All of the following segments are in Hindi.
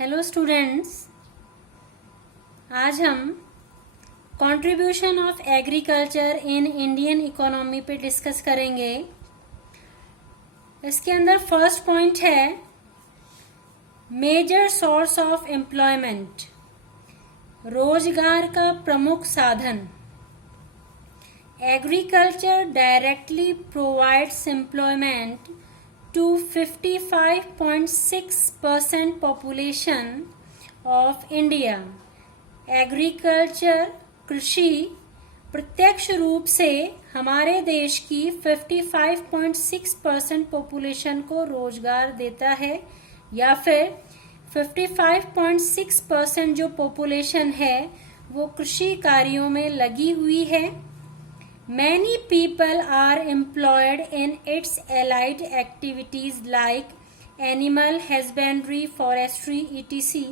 हेलो स्टूडेंट्स, आज हम contribution of agriculture in Indian economy पे डिस्कस करेंगे। इसके अंदर फर्स्ट पॉइंट है मेजर सोर्स ऑफ एम्प्लॉयमेंट, रोजगार का प्रमुख साधन। Agriculture directly provides employment to 55.6% population of India. Agriculture कृषि प्रत्यक्ष रूप से हमारे देश की 55.6% पॉपुलेशन को रोजगार देता है, या फिर 55.6% जो पॉपुलेशन है वो कृषि कार्यों में लगी हुई है। Many people are employed in its allied activities like animal husbandry, forestry, etc.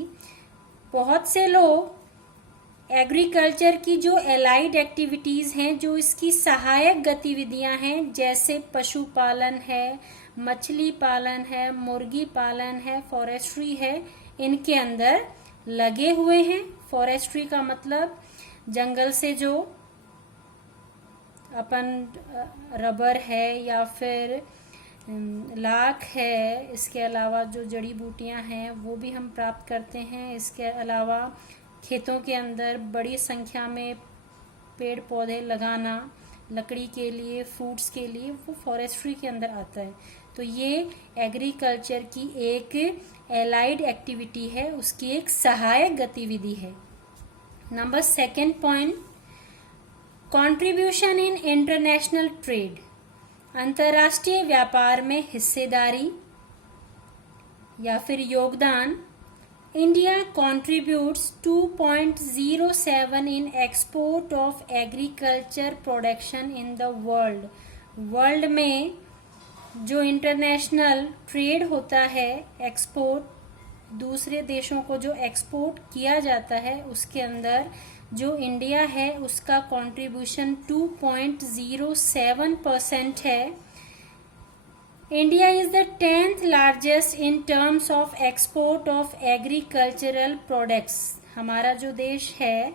बहुत से लोग एग्रीकल्चर की जो एलाइड एक्टिविटीज़ हैं, जो इसकी सहायक गतिविधियां हैं, जैसे पशुपालन है, मछली पालन है, मुर्गी पालन है, फॉरेस्ट्री है, इनके अंदर लगे हुए हैं। फॉरेस्ट्री का मतलब जंगल से जो अपन रबर है या फिर लाख है, इसके अलावा जो जड़ी बूटियां हैं वो भी हम प्राप्त करते हैं। इसके अलावा खेतों के अंदर बड़ी संख्या में पेड़ पौधे लगाना लकड़ी के लिए, फ्रूट्स के लिए, वो फॉरेस्ट्री के अंदर आता है। तो ये एग्रीकल्चर की एक एलाइड एक्टिविटी है, उसकी एक सहायक गतिविधि है। Number second point, contribution in international trade, अंतर्राष्ट्रीय व्यापार में हिस्सेदारी या फिर योगदान। India contributes 2.07 in export of agriculture production in the world. World में जो इंटरनेशनल ट्रेड होता है, एक्सपोर्ट, दूसरे देशों को जो एक्सपोर्ट किया जाता है, उसके अंदर जो इंडिया है उसका कंट्रीब्यूशन 2.07% है। India is the 10th largest in terms of export of agricultural products. हमारा जो देश है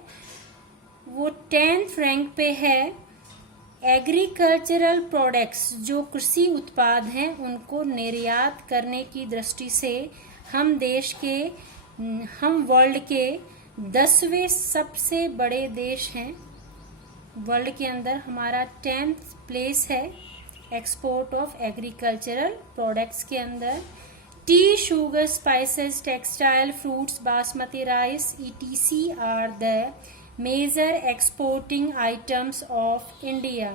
वो 10th रैंक पे है। एग्रीकल्चरल प्रोडक्ट्स, जो कृषि उत्पाद हैं, उनको निर्यात करने की दृष्टि से हम वर्ल्ड के 10वें सबसे बड़े देश हैं। वर्ल्ड के अंदर हमारा 10th प्लेस है एक्सपोर्ट ऑफ एग्रीकल्चरल प्रोडक्ट्स के अंदर। Tea, sugar, spices, textile, fruits, basmati rice etc are the major exporting items of India.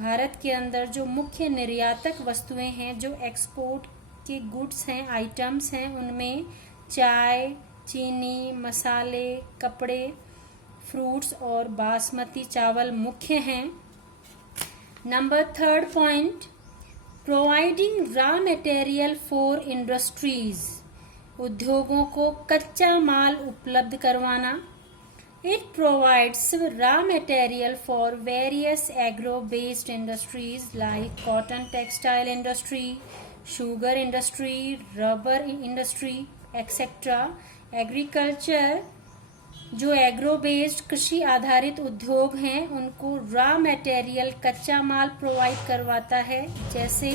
Bharat के अंदर जो मुख्य निर्यातक वस्तुएं हैं, जो एक्सपोर्ट के गुड्स हैं, आइटम्स हैं, उनमें चाय, चीनी, मसाले, कपड़े, फ्रूट्स और बासमती चावल मुख्य हैं। Number third point, providing raw material for industries, उद्योगों को कच्चा माल उपलब्ध करवाना। It provides raw material for various agro based industries like cotton textile industry, sugar industry, rubber industry etcetera. Agriculture जो एग्रो बेस्ड कृषि आधारित उद्योग हैं, उनको रॉ मटेरियल, कच्चा माल प्रोवाइड करवाता है, जैसे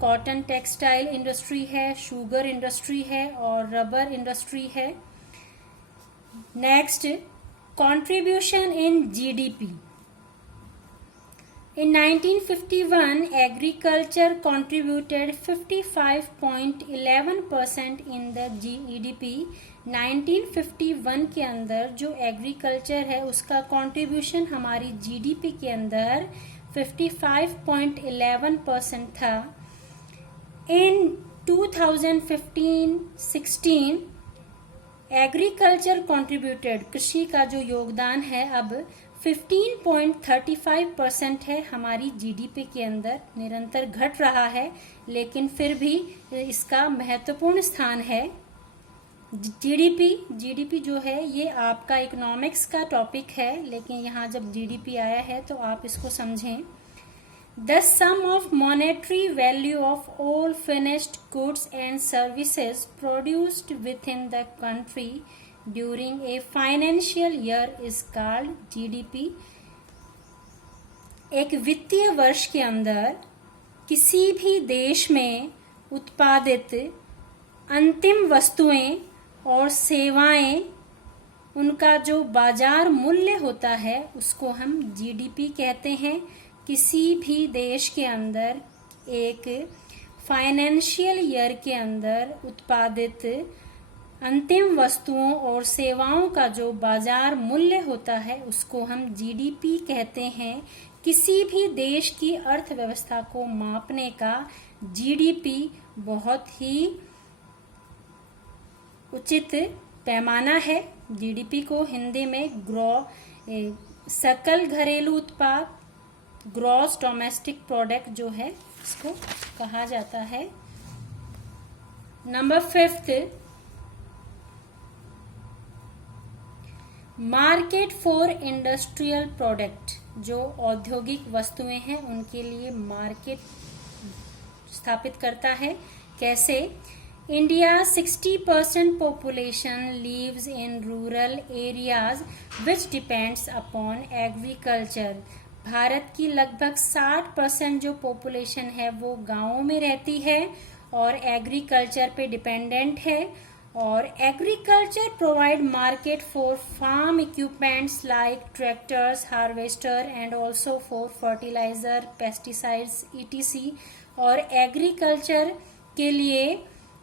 कॉटन टेक्सटाइल इंडस्ट्री है, शुगर इंडस्ट्री है और रबर इंडस्ट्री है। Next, contribution in GDP. In 1951, agriculture contributed 55.11% in the GDP। 1951 के अंदर जो एग्रीकल्चर है उसका कंट्रीब्यूशन हमारी जीडीपी के अंदर 55.11% था। इन 2015-16 एग्रीकल्चर कंट्रीब्यूटेड, कृषि का जो योगदान है अब 15.35% है हमारी जीडीपी के अंदर। निरंतर घट रहा है, लेकिन फिर भी इसका महत्वपूर्ण स्थान है। जीडीपी जो है ये आपका इकोनॉमिक्स का टॉपिक है, लेकिन यहाँ जब जीडीपी आया है तो आप इसको समझें। The sum of monetary value of all finished goods and services produced within the country during a financial year is called GDP. एक वित्तीय वर्ष के अंदर किसी भी देश में उत्पादित अंतिम वस्तुएं और सेवाएं, उनका जो बाजार मूल्य होता है उसको हम जीडीपी कहते हैं। किसी भी देश के अंदर एक फाइनेंशियल ईयर के अंदर उत्पादित अंतिम वस्तुओं और सेवाओं का जो बाजार मूल्य होता है उसको हम जीडीपी कहते हैं। किसी भी देश की अर्थव्यवस्था को मापने का जीडीपी बहुत ही उचित पैमाना है। जीडीपी को हिंदी में सकल घरेलू उत्पाद, ग्रॉस डोमेस्टिक प्रोडक्ट जो है इसको कहा जाता है। Number 5, market for industrial product. जो औद्योगिक वस्तुएं हैं उनके लिए मार्केट स्थापित करता है। कैसे? India 60% population lives in rural areas which depends upon agriculture. Bharat की लगभग 60% जो पॉपुलेशन है वो गांवों में रहती है और एग्रीकल्चर पे डिपेंडेंट है। और agriculture provide market for farm equipments like tractors, harvester and also for fertilizer, pesticides etc. और एग्रीकल्चर के लिए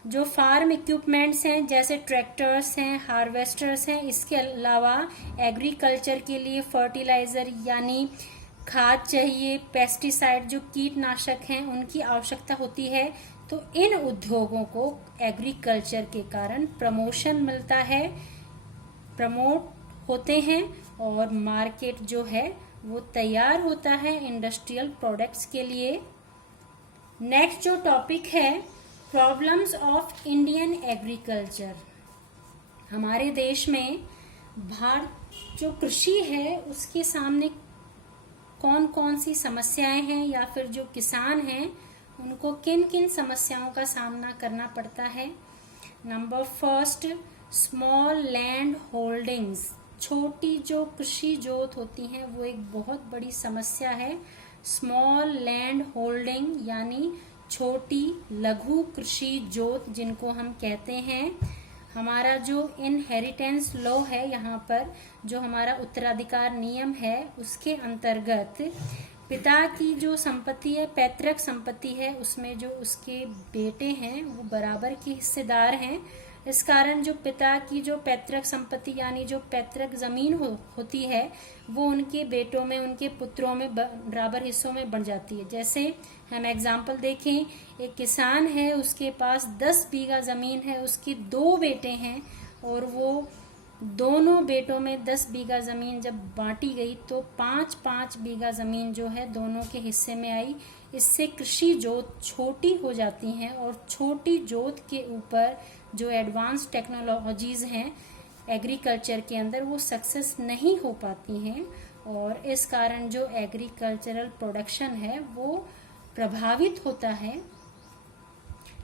जो फार्म इक्विपमेंट्स हैं जैसे ट्रैक्टर्स हैं, हार्वेस्टर्स हैं, इसके अलावा एग्रीकल्चर के लिए फर्टिलाइजर यानी खाद चाहिए, पेस्टिसाइड जो कीटनाशक हैं उनकी आवश्यकता होती है। तो इन उद्योगों को एग्रीकल्चर के कारण प्रमोशन मिलता है, प्रमोट होते हैं और मार्केट जो है वो तैयार होता है इंडस्ट्रियल प्रोडक्ट्स के लिए। नेक्स्ट जो टॉपिक है, प्रॉब्लम्स ऑफ इंडियन एग्रीकल्चर। हमारे देश में भारत जो कृषि है उसके सामने कौन कौन सी समस्याएं हैं या फिर जो किसान हैं उनको किन किन समस्याओं का सामना करना पड़ता है। Number 1, small land holdings. छोटी जो कृषि जोत होती हैं वो एक बहुत बड़ी समस्या है। स्मॉल लैंड होल्डिंग यानी छोटी लघु कृषि जोत जिनको हम कहते हैं। हमारा जो इनहेरिटेंस लॉ है, यहाँ पर जो हमारा उत्तराधिकार नियम है उसके अंतर्गत पिता की जो संपत्ति है, पैतृक संपत्ति है, उसमें जो उसके बेटे हैं वो बराबर के हिस्सेदार हैं। इस कारण जो पिता की जो पैतृक संपत्ति यानी जो पैतृक जमीन होती है वो उनके बेटों में, उनके पुत्रों में बराबर हिस्सों में बढ़ जाती है। जैसे हम एग्जाम्पल देखें, एक किसान है, उसके पास 10 बीघा जमीन है, उसके 2 बेटे हैं और वो दोनों बेटों में 10 बीघा जमीन जब बांटी गई तो 5-5 बीघा जमीन जो है दोनों के हिस्से में आई। इससे कृषि जोत छोटी हो जाती हैं और छोटी जोत के ऊपर जो एडवांस टेक्नोलॉजीज हैं एग्रीकल्चर के अंदर वो सक्सेस नहीं हो पाती हैं और इस कारण जो एग्रीकल्चरल प्रोडक्शन है वो प्रभावित होता है।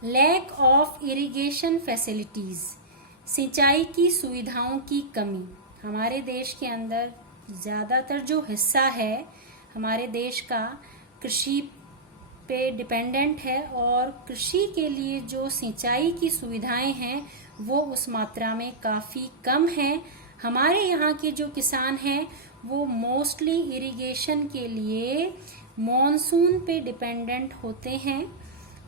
Lack of irrigation facilities. सिंचाई की सुविधाओं की कमी। हमारे देश के अंदर ज़्यादातर जो हिस्सा है हमारे देश का कृषि पे डिपेंडेंट है और कृषि के लिए जो सिंचाई की सुविधाएं हैं वो उस मात्रा में काफ़ी कम हैं। हमारे यहाँ के जो किसान हैं वो मोस्टली इरिगेशन के लिए मॉनसून पे डिपेंडेंट होते हैं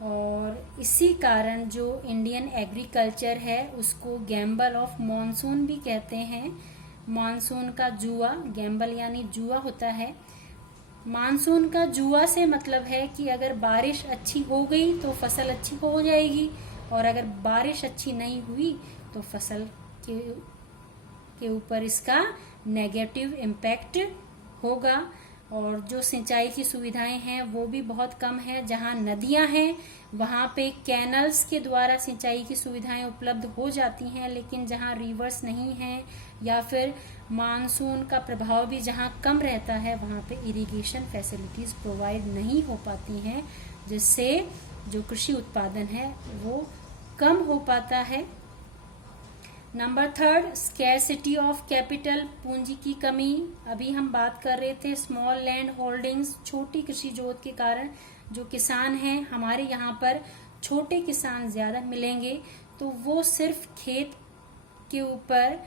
और इसी कारण जो इंडियन एग्रीकल्चर है उसको गैम्बल ऑफ मॉनसून भी कहते हैं। मॉनसून का जुआ, गैम्बल यानी जुआ होता है। मानसून का जुआ से मतलब है कि अगर बारिश अच्छी हो गई तो फसल अच्छी हो जाएगी और अगर बारिश अच्छी नहीं हुई तो फसल के ऊपर इसका नेगेटिव इम्पैक्ट होगा। और जो सिंचाई की सुविधाएं हैं वो भी बहुत कम है। जहाँ नदियां हैं वहाँ पे कैनल्स के द्वारा सिंचाई की सुविधाएं उपलब्ध हो जाती हैं, लेकिन जहाँ रिवर्स नहीं हैं या फिर मानसून का प्रभाव भी जहाँ कम रहता है वहाँ पे इरिगेशन फैसिलिटीज प्रोवाइड नहीं हो पाती हैं, जिससे जो कृषि उत्पादन है वो कम हो पाता है। नंबर 3, स्कैरसिटी ऑफ कैपिटल, पूंजी की कमी। अभी हम बात कर रहे थे स्मॉल लैंड होल्डिंग्स, छोटी कृषि जोत के कारण जो किसान हैं हमारे यहाँ पर छोटे किसान ज्यादा मिलेंगे, तो वो सिर्फ खेत के ऊपर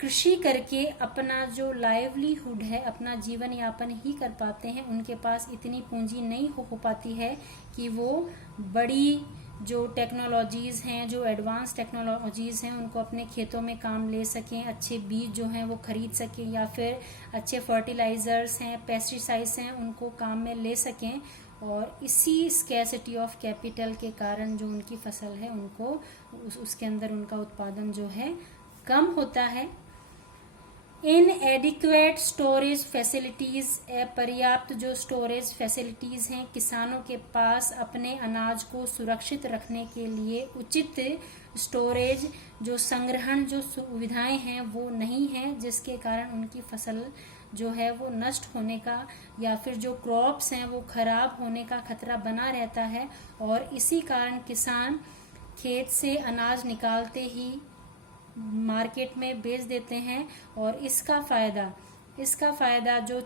कृषि करके अपना जो लाइवलीहुड है, अपना जीवन यापन ही कर पाते हैं। उनके पास इतनी पूंजी नहीं हो पाती है कि वो बड़ी जो टेक्नोलॉजीज हैं, जो एडवांस टेक्नोलॉजीज हैं, उनको अपने खेतों में काम ले सकें, अच्छे बीज जो हैं वो खरीद सकें, या फिर अच्छे फर्टिलाइजर्स हैं, पेस्टिसाइड्स हैं, उनको काम में ले सकें। और इसी स्कैरसिटी ऑफ कैपिटल के कारण जो उनकी फसल है उनको उसके अंदर उनका उत्पादन जो है कम होता है। इनएडिक्वेट स्टोरेज फैसिलिटीज, अपर्याप्त जो स्टोरेज फैसिलिटीज हैं, किसानों के पास अपने अनाज को सुरक्षित रखने के लिए उचित स्टोरेज जो संग्रहण जो सुविधाएं हैं वो नहीं है, जिसके कारण उनकी फसल जो है वो नष्ट होने का या फिर जो क्रॉप्स हैं वो खराब होने का खतरा बना रहता है। और इसी कारण किसान खेत से अनाज निकालते ही मार्केट में बेच देते हैं, और इसका फायदा जो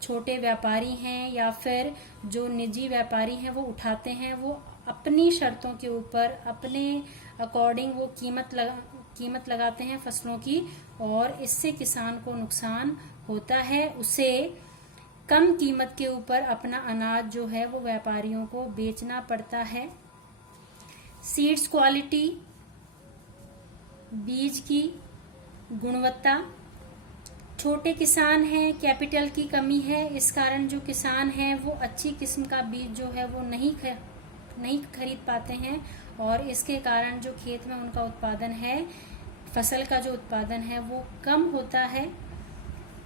छोटे व्यापारी हैं या फिर जो निजी व्यापारी हैं वो उठाते हैं। वो अपनी शर्तों के ऊपर अपने अकॉर्डिंग वो कीमत लगाते हैं फसलों की, और इससे किसान को नुकसान होता है। उसे कम कीमत के ऊपर अपना अनाज जो है वो व्यापारियों को बेचना पड़ता है। सीड्स क्वालिटी, बीज की गुणवत्ता, छोटे किसान हैं, कैपिटल की कमी है, इस कारण जो किसान हैं वो अच्छी किस्म का बीज जो है वो नहीं खरीद पाते हैं, और इसके कारण जो खेत में उनका उत्पादन है, फसल का जो उत्पादन है वो कम होता है।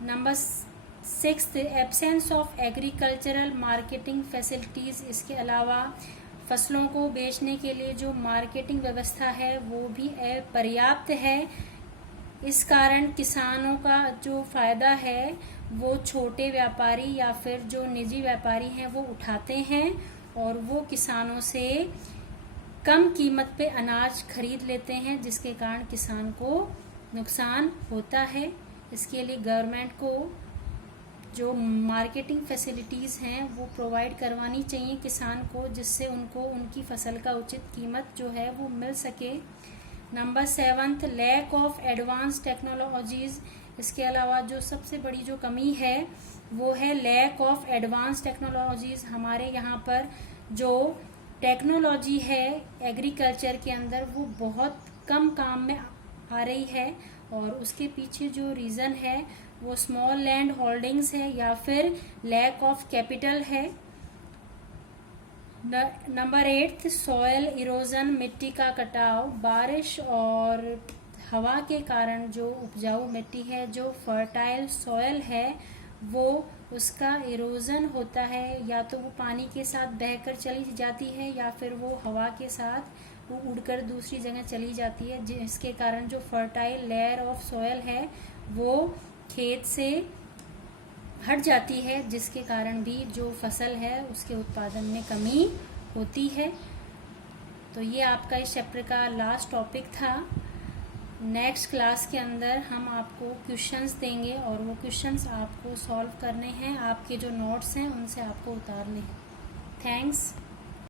Number 6, absence of agricultural marketing facilities. इसके अलावा फसलों को बेचने के लिए जो मार्केटिंग व्यवस्था है वो भी अपर्याप्त है। इस कारण किसानों का जो फायदा है वो छोटे व्यापारी या फिर जो निजी व्यापारी हैं वो उठाते हैं, और वो किसानों से कम कीमत पे अनाज खरीद लेते हैं, जिसके कारण किसान को नुकसान होता है। इसके लिए गवर्नमेंट को जो मार्केटिंग फैसिलिटीज़ हैं वो प्रोवाइड करवानी चाहिए किसान को, जिससे उनको उनकी फसल का उचित कीमत जो है वो मिल सके। Number 7, lack of advance technologies. इसके अलावा जो सबसे बड़ी जो कमी है वो है लैक ऑफ एडवांस टेक्नोलॉजीज़। हमारे यहाँ पर जो टेक्नोलॉजी है एग्रीकल्चर के अंदर वो बहुत कम काम में आ रही है, और उसके पीछे जो रीज़न है वो स्मॉल लैंड होल्डिंग्स है या फिर लैक ऑफ कैपिटल है। नंबर 8, सॉयल इरोजन, मिट्टी का कटाव। बारिश और हवा के कारण जो उपजाऊ मिट्टी है, जो फर्टाइल सॉयल है, वो उसका इरोजन होता है, या तो वो पानी के साथ बहकर चली जाती है या फिर वो हवा के साथ वो उड़कर दूसरी जगह चली जाती है, जिसके कारण जो फर्टाइल लेयर ऑफ सॉयल है वो खेत से हट जाती है, जिसके कारण भी जो फसल है उसके उत्पादन में कमी होती है। तो ये आपका इस चैप्टर का लास्ट टॉपिक था। नेक्स्ट क्लास के अंदर हम आपको क्वेश्चंस देंगे, और वो क्वेश्चंस आपको सॉल्व करने हैं, आपके जो नोट्स हैं उनसे आपको उतारने हैं। थैंक्स।